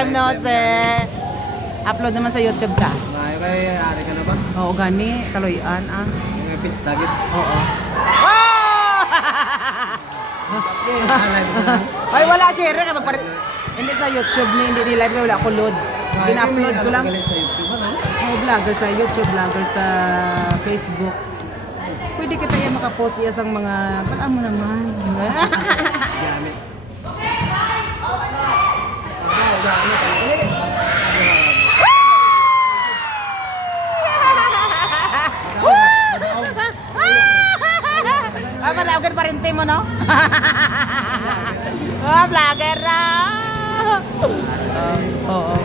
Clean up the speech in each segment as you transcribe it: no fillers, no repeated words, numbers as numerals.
time no see. Upload naman sa YouTube ka. Mayo kay ari ka na ba? Oo, gani. Kaloyan, ah. Yung pista gid. Oo. Oh! Ay, wala share ka. Hindi sa YouTube ni, hindi live ka. Wala ako load. Pina-upload ko lang. Sa YouTube, ano? Oh, vlogger sa YouTube, vlogger sa Facebook. Pwede kita yan makapost iya sang mga, paano mo naman? Gamit. Ah, vlogger pa rin mo, no? Oh, vlogger na. Oo.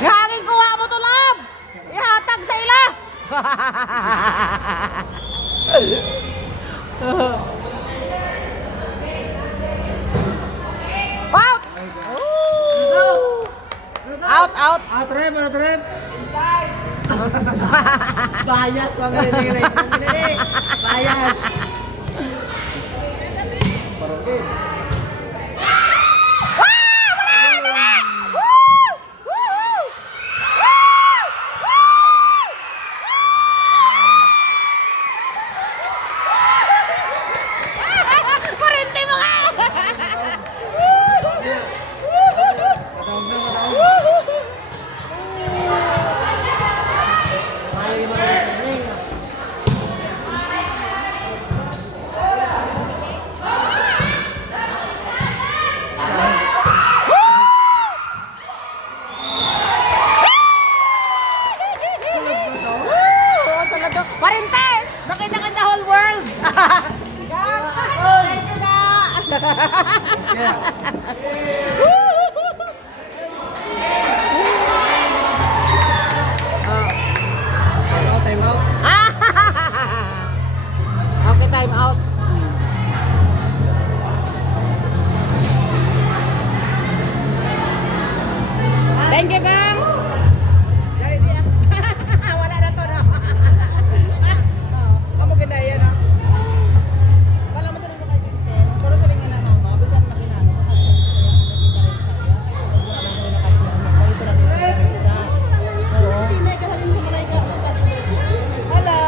Hangin kuha mo to, love! Ihatag sa ila! Out! Out, out! Trip, trip. Bias ang nililay. Bias. Parokit. Parente mo nga! Katawag na, katawag. Oo, talaga. Parente! Makita ka the whole world! Thank you na! Time out. Okay, time out. Thank you, Gang! Wala na to, no? Kamu ganda yan, no? Wala mo talaga kayo dito. Pero sa rin nga na, mama, bilang makinano, hello!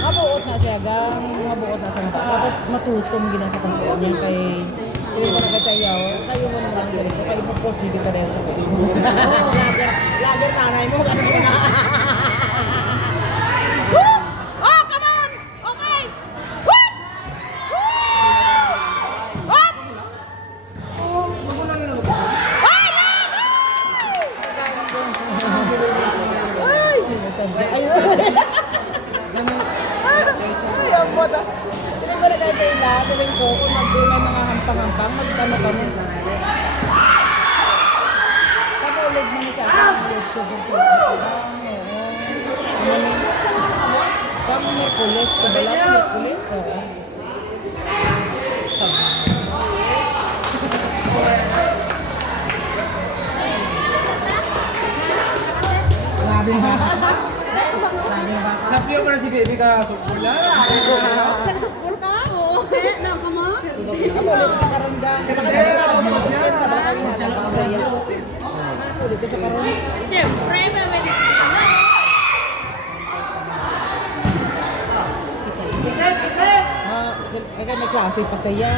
Mabuot na siya, Gang. Mabuot na sa mata. Tapos matutom gina sa kanto niya kay kayo mo nagkasayaw. Kayo mo naman ang ganito. Kayo mo post dito ka rin sa Facebook. Lager nanay mo. Ganun mo na. Woo! Oh, come on! Okay! Woo! Woo! Ay, ay! Ay! Ay, ang bata. Tinig ko na kayo sa ila. Tinig ko kung magdunay mga hampang-hampang. Magkano kami. Kapulig mo na sa aking YouTube at Facebook. Sa Merkulis. Kabala ko Merkulis. Grabe ba? Napio para si baby ka sukula. Nagsukul ka? Oo. Nakama? Kapulig sa karanda. Kapulig sa balakawin. Sa kasaya. Kapulig sa karanda. Siyempre, pwede Kaya may klase pa saya.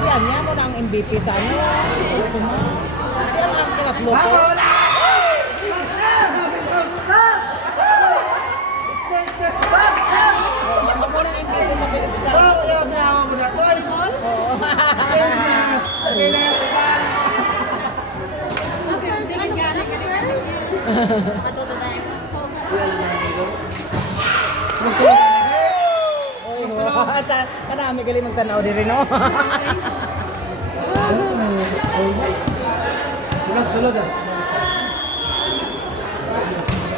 Siya niya mo na ang MVP sa ano. Siya ang kinatlo ko. Ako na ang MVP sa Pilipinas. Matuto tayo. Marami galing magtanaw din rin, no? Sulod ah.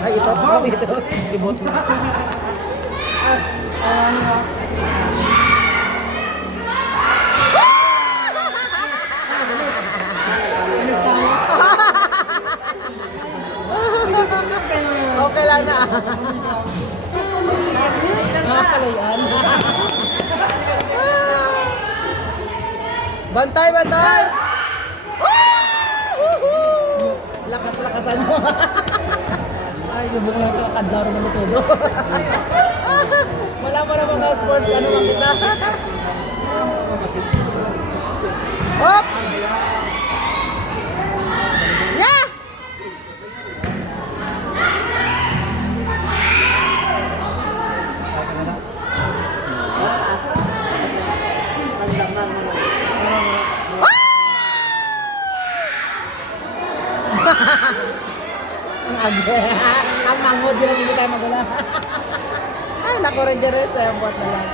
Ay, ito. Ito. Ibot na. Okay lang na. Kaloyan. Bantay, bantay! Lakas-lakasan mo. Ay, lubog lang ito. Kadlaro naman ito. Wala mo na mga sports. Ano lang kita? Hop! Yeah! Ang agwe. Ang mangod yun, hindi tayo magula. Ay, nakorigere sa buat na lang.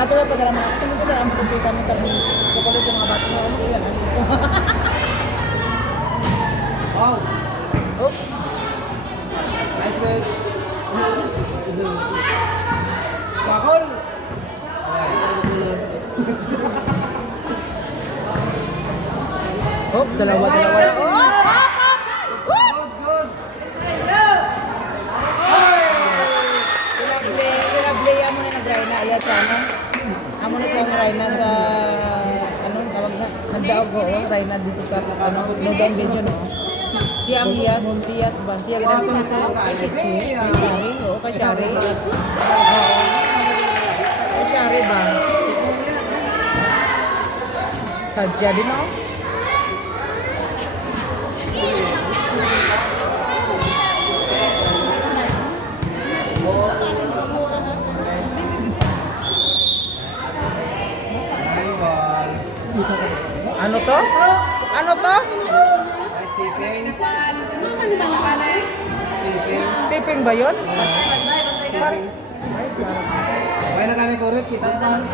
At wala pa dala mga, kasi hindi dala ang pagkita mo sa kukulit sa mga bata na kung ilan. Wow. Oh, Nice man. Bakol. oh, dalawa. Good, good. Pinablaya mo na nag-Rayna. Ayan sa ano. Amo na siya Rayna sa, anong tawag na? Nagdaog ko, Rayna dito sa, ano, Northern Region. Siya ang Hiyas ba? Siya ginagawa ko. Kay Kichi. Kay Shari. Oo, kay Shari. Kay Shari ba? Sadya din ako. Ano to? Ano to? Stepping. Stepping ba yun? Okay na kami kurot. Kita naman.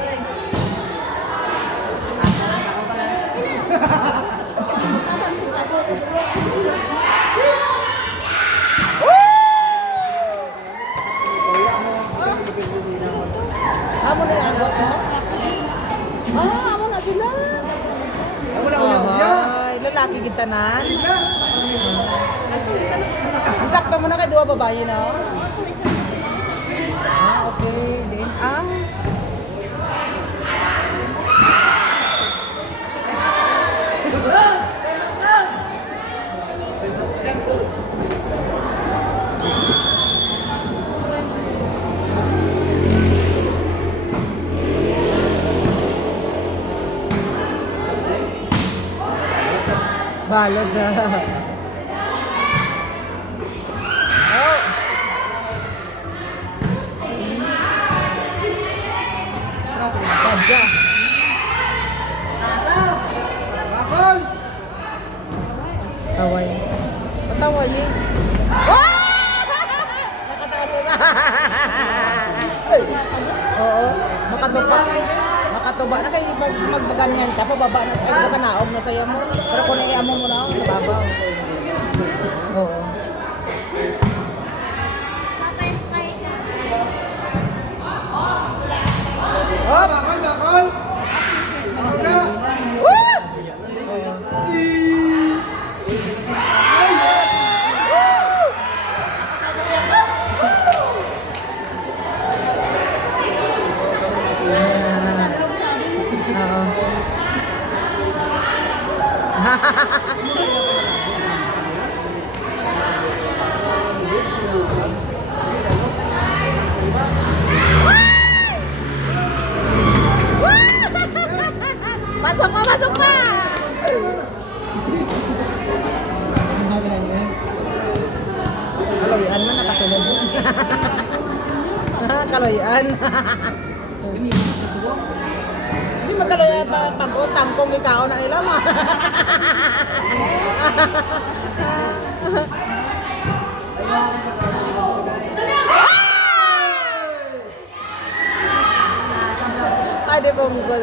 Amo na yung agot mo? Amo na sila. Ako lang uya. Ay, lalaki kita nan. Ang sakto mo na kay dua babae na. Okay. Din ang balos na. Oh. Sadya. Bakol. Taway. Pataway eh. Oh! Nakataas na. Oo. Makatuba. Makatuba na kayo magbaganyan ka. Pababa na. Ay, ka naog na sa'yo mo. Pero kung naiamo mo na ako, sa babaw. Oo. Oh, bakol, bakol. Bakol na. Woo! Pasok pa, pasok pa! Kaloyan man, nakasulod. Kaloyan. Hindi magkaloyan pag tangkong ikaw na nila ma. Ay, di bonggol.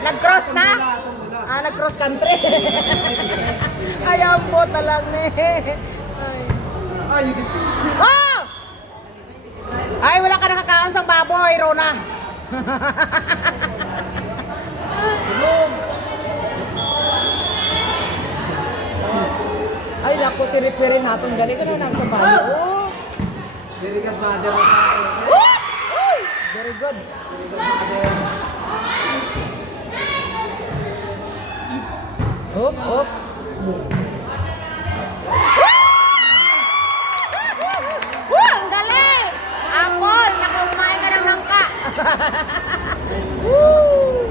Nag-cross na? Tumula. Nag-cross country. Ayaw po talang ne. Ay, hindi. Oh! Ay, wala ka nakakaon sa baboy, Rona. Ay, naku, si Ripirin natin. Gali ka na sa bayo. Oh! Very good mother mo sa akin. Woo! Woo! Very good. Very good mother. Hop, hop. Ang galing! Apple, nakukumain ka ng mangka. Woo!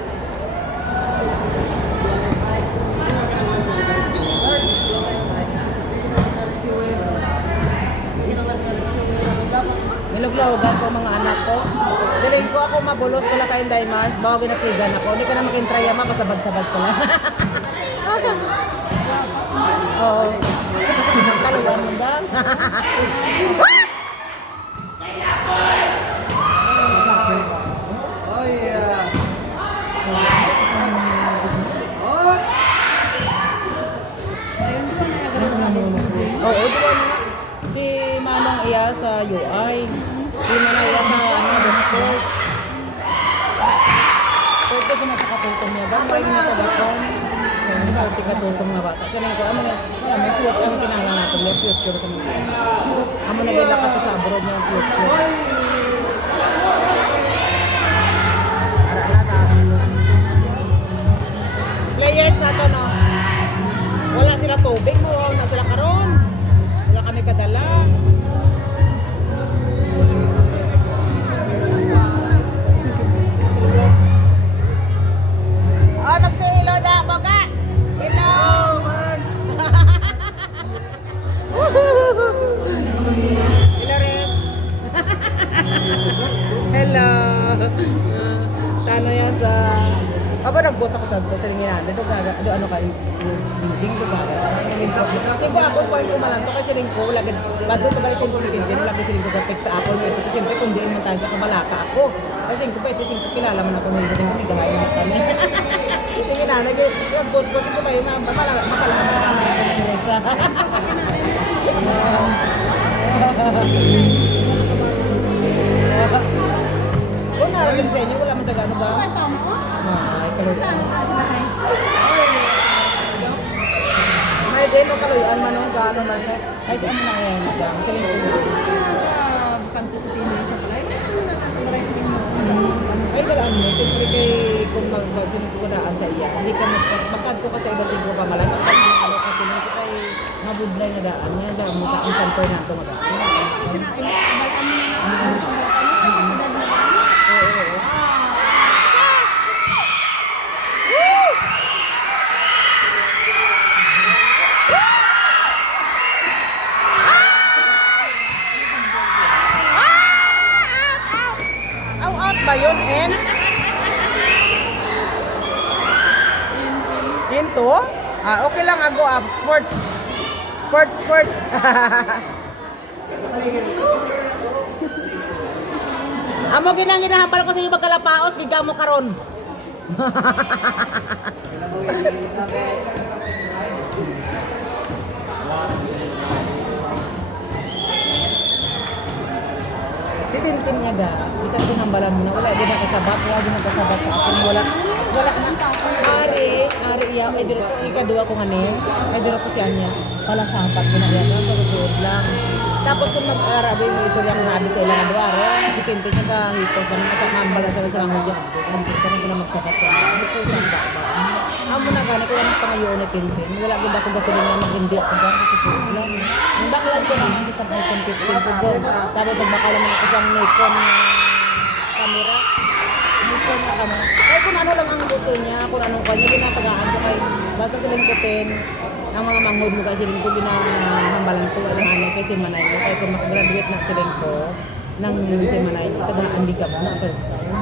Niluglawagan ko mga anak ko. Siling ko ako mabulos ko lang kayong Dimars. Bago ginapigan ako. Hindi ka na makintraya ma, pasabad-sabad ko lang. Oo. Talugan mo ba? Oh, yeah. Oh! Oo, diba na. Si Manong Iya sa UI. Si Manong Iya sa doctors. Pwede ko na sa katutong niya. Pwede ko na sa gapon. Pwede katutong na bata. Siya lang ko, may future. Ang kinanglan natin, may future sa mga. Amo nag-ilakat sa abroad ng future. Players na to, no? Wala sila tubig mo, wala sila karon. Wala kami kadala. Oh, mag-say hello da, Boga. Hello. Hello, Res. Hello. Ano yan sa... Aba, nag-boss ako sa lingin natin. Do ano ka, ding ko ba? Yung ko ako, point ko malang to kasi rin ko, lagi, bago ito ba isin ko si Tintin, lagi siling ko ka-text sa Apple, ito kasi siyempre kung diin mo tayo, kabalaka ako. Kasi ko pa, ito siyempre kilala mo na kung hindi ko, may gawin mo kami. Tingin na, nag-boss-boss ko ba yun, mapalaka naman ako ng Resa. Kung narating sa inyo, wala man sa gano ba? Ay, kaluyan. May din o kaluyan man o gano na siya. Ay, saan mo na yan? Sa lingkod. Kanto sa Pinoy sa palay. Nasa maray sa Pinoy. Ay, dalaan mo. Siyempre kay kung magsiniguraan sa iya. Hindi ka magkadto ka sa ibang siguro pa malang. Ano kasi nang ko kay mabudlay na daan. Nga daan mo ka ang samper na ito mag-aan. Sinain mo, balkan mo na ang sa bata mo. Sa syudad na ba? Oo. Out ba yun? Into? Okay lang ako. Sports. Amo ginahambal ko sa iyo magkalapaos, giga mo karon. Si Tintin nga ga, bisan pinambalan mo na, wala din nakasabat sa akin, wala na. Ari iya, ay dito, ikadua ko nga ay dito siya niya, pala sapat ko na yan, pagkukuod lang. Tapos kung mag-arabi yung istorya ko nabi sa ilang adwaro, si Tintin nga kahipos, sa mambalan sa mga mga dyan, kami ko na magsabat ko, ano po sa ba? Amo na gani ko lang pangayon ni Tintin, wala gid ako gasolina na mag-hindi ako ba, pagkukuod lang. Ang baklan ko lang sa iPhone 15 siguro, tapos nagbakala naman ako sa Nikon camera. Nikon na camera. Ay kung ano lang ang gusto niya, kung anong kanya, ginatagaan ko kay basta silang kutin. Ang mga manghod mo kasi rin ko ginahambalan ko ang ano kay si Manay. Kaya kung makagraduate na silang ko ng si Manay, tagaan di ka mo na.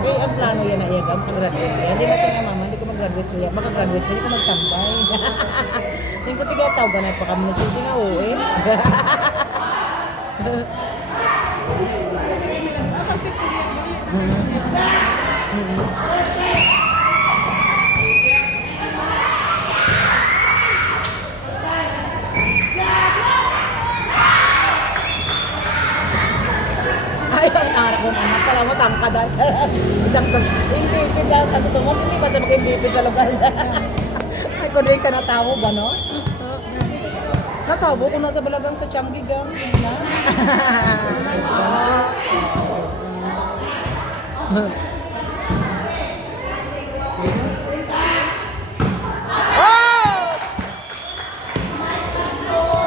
Eh, ang plano yan na iya, makagraduate yan. Hindi na sa nga mama, hindi ko mag-graduate ko yan. Makagraduate ko, hindi ko magtambay. Hindi ko tigaw tawag na pa kami. Hindi nga oo eh. Anak pala mo, tangka dahil. Isang MVP sa totoo mo, hindi ba siya mag-MVP sa lugar? Ay, kung din ka natawo ba, no? Natawo ko nasa Balagang sa Changi gang. Na?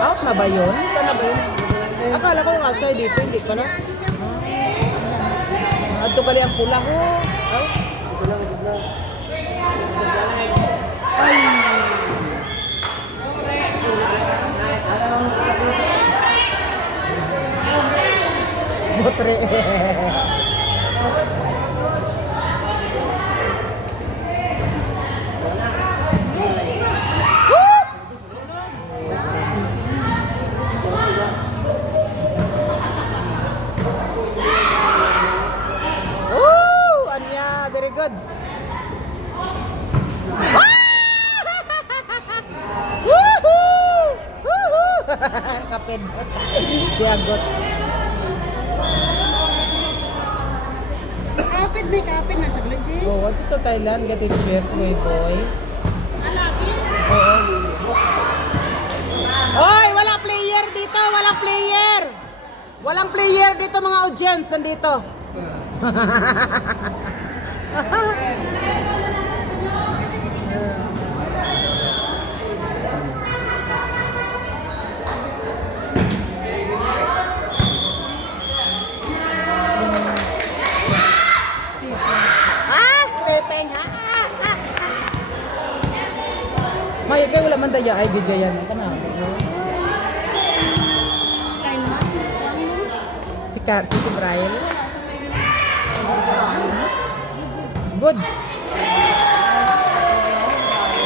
Out na ba yun? Saan na ba yun? Akala ko yung outside dito, hindi pa na. Adto kali ang pula ko. Ay. Botre. Anya, very good. Woohoo! Woohoo! Kapit. Siagot. Kapit, may kapit. Nasa Glodji. Oh, ato sa Thailand, get it shares mo boy. Oo. Oy, wala player dito, walang player. Walang player dito mga audience nandito. Stepeng ha. May kay wala man daya ay gigayan kana. Si Brian. Good.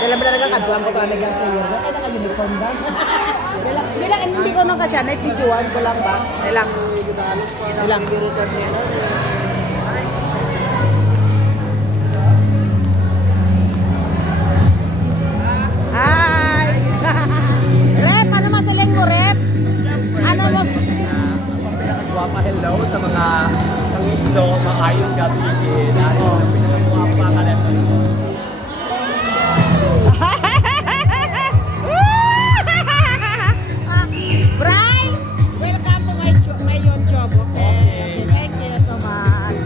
Dala ba talaga kadtuan ko talaga ang player. Kaya naka-uniform ba? Bilang hindi ko nung kasya, nag-videoan ko lang ba? Ilang. Hi! Rep, ano masiling mo, Rep? Ano mo? Guwapa, hello sa mga nangisdo, maayong gabi din. Ano, pinakaguwapa ka rin. Bryce, welcome to my YouTube. Okay. Thank you so much.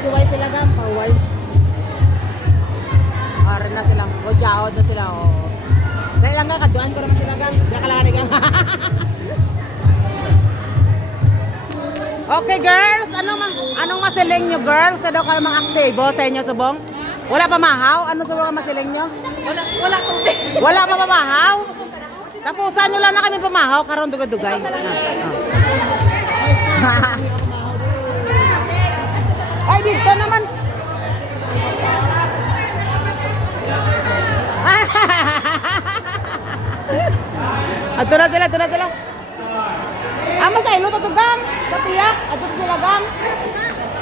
Paway sila gam, paway. Aran na sila, godyaod na sila. Oh. Dahil lang ka, kaduan ko naman sila gam. Diyan ka lang gam. Okay girls, anong masiling nyo girls? Ano ka namang aktibo sa inyo subong? Wala pa mahaw? Ano subong ang masiling nyo? Wala tubig. Wala pa mahaw? Tapusan nyo lang na kami pamahaw, karon dugay-dugay. Ay, dito naman. Ato na sila. Ama sa ilo tatugang, katiyak, ato sila gang.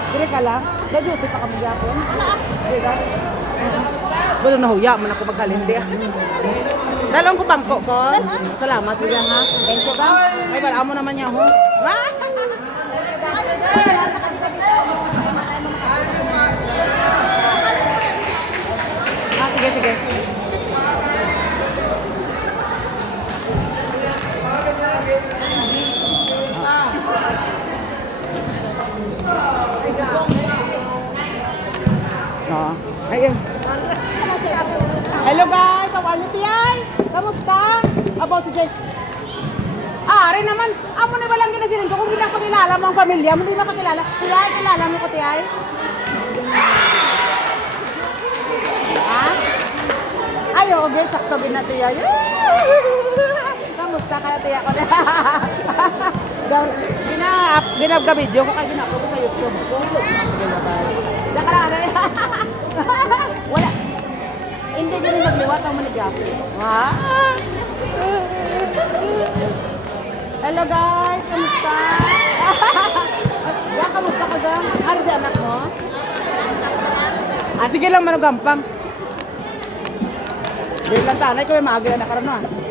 Dire ka lang. Gaduti pa kami yapon. Dire ka. Wala na huya man ako magkalindi. Dalong ko bangko ko. Salamat kuya ha. Thank you gang. Ay bala mo naman niya ho. Sige. Ayun. Hello guys, how are you, Tiyay? Kamusta? Abo si Jay. Ari naman, amo na ba lang ginasiling ko kung hindi lang pakilala mo ang pamilya mo, hindi ba pakilala? Tiyay, kilala mo ko, Tiyay? Ha? Ay, okay, sakto na, Tiyay. Kamusta ka na, Tiyay ko? Ginab-video ko kaya ginab ko sa YouTube ko. Sige, bye-bye. Wala. Hindi ganun magliwat ang manigap. Hello guys, kamusta? Kamusta ka gang? Ano di anak mo? Sige lang, manugampang. Dahil lang tanay ko, maaga na karoon na.